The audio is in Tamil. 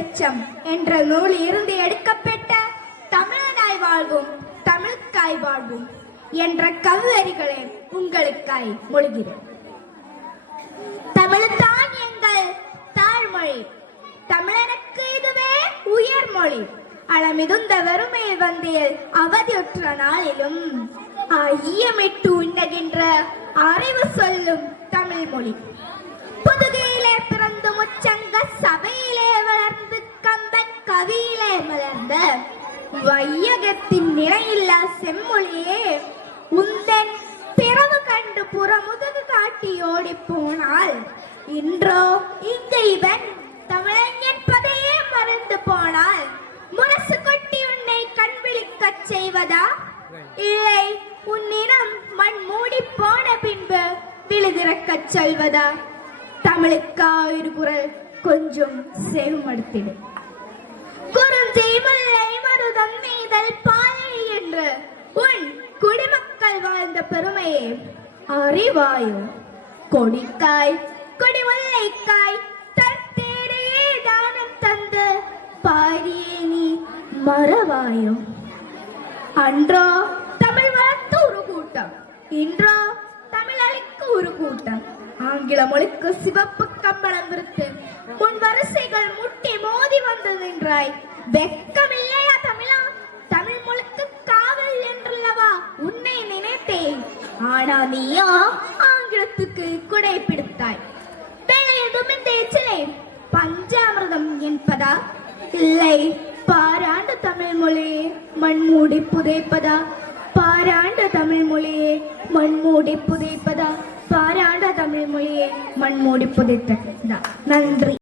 வெளிச்சம் என்ற நூலில் இருந்து எடுக்கப்பட்ட தமிழனாய் வாழ்வும் தமிழுக்காய் வாழ்வும் என்ற கவிவரிகளை உங்களுக்காய் மொழிகிறேன். தமிழ்தான் எங்கள் தாழ்மொழி, தமிழனுக்கு இதுவே உயர்மொழி. அளமிகுந்த வறுமையில் வந்தேல் அவதியுற்ற நாளிலும் ஐயமிட்டு உண்ணகின்ற அறிவு சொல்லும் தமிழ் மொழி. புதுகையிலே பிறந்து முச்சங்க சபையிலே வளர்ந்து கம்பன் கவியிலே மலர்ந்த வையகத்தின் நிலையில்லா செம்மொழியே, உந்தன் பிறவு கண்டு புறமுதுகு காட்டி ஓடி போனால் இன்றோ இங்கு இவன் தமிழன் என்பதையே மறந்து போனால் முரசு கொட்டி உன்னை கண்விழிக்கச் செய்வதா? இல்லை, உன்னினம் மண் மூடி போன பின்பு விழுதிறக்கச் சொல்வதா? தமிழுக்காயிரு குரல் கொஞ்சம் செவிமடுத்திடு. குறிஞ்சி முல்லை மருதம் நெய்தல் பாலை என்று உன் குடிமக்கள் வாழ்ந்த பெருமையே அறிவாயோ? கொடிக்காய் கொடி முல்லைக்காய் தத்தேடையே தானம் தந்து பாரியே நீ மறவாயோ? அன்றோ தமிழ் வளர்த்து ஒரு கூட்டம், இன்றோ தமிழ் அழிக்கு ஒரு கூட்டம். ஆங்கில மொழிக்கு சிவப்பு கம்பளம் விருத்து உன் வரிசைகள் முட்டி மோதி வந்து நின்றாய். வெக்கமில்லையா தமிழா? தமிழ் மொழிக்கு காவல் என்றல்லவா உன்னை நினைத்தேன். ஆனா நீயோ ஆங்கிலத்துக்கு குடை பிடித்தாய். வெள்ளையதும் தேய்ச்சலே பஞ்சாமிர்தம் என்பதா? இல்லை, பாராண்டு தமிழ் மொழியே மண்மூடி புதைப்பதா? பாராண்ட தமிழ் மொழியே மண்மூடி புதைப்பதா? பாராண்ட தமிழ் மொழியே மண்மூடி புதைத்ததா? நன்றி.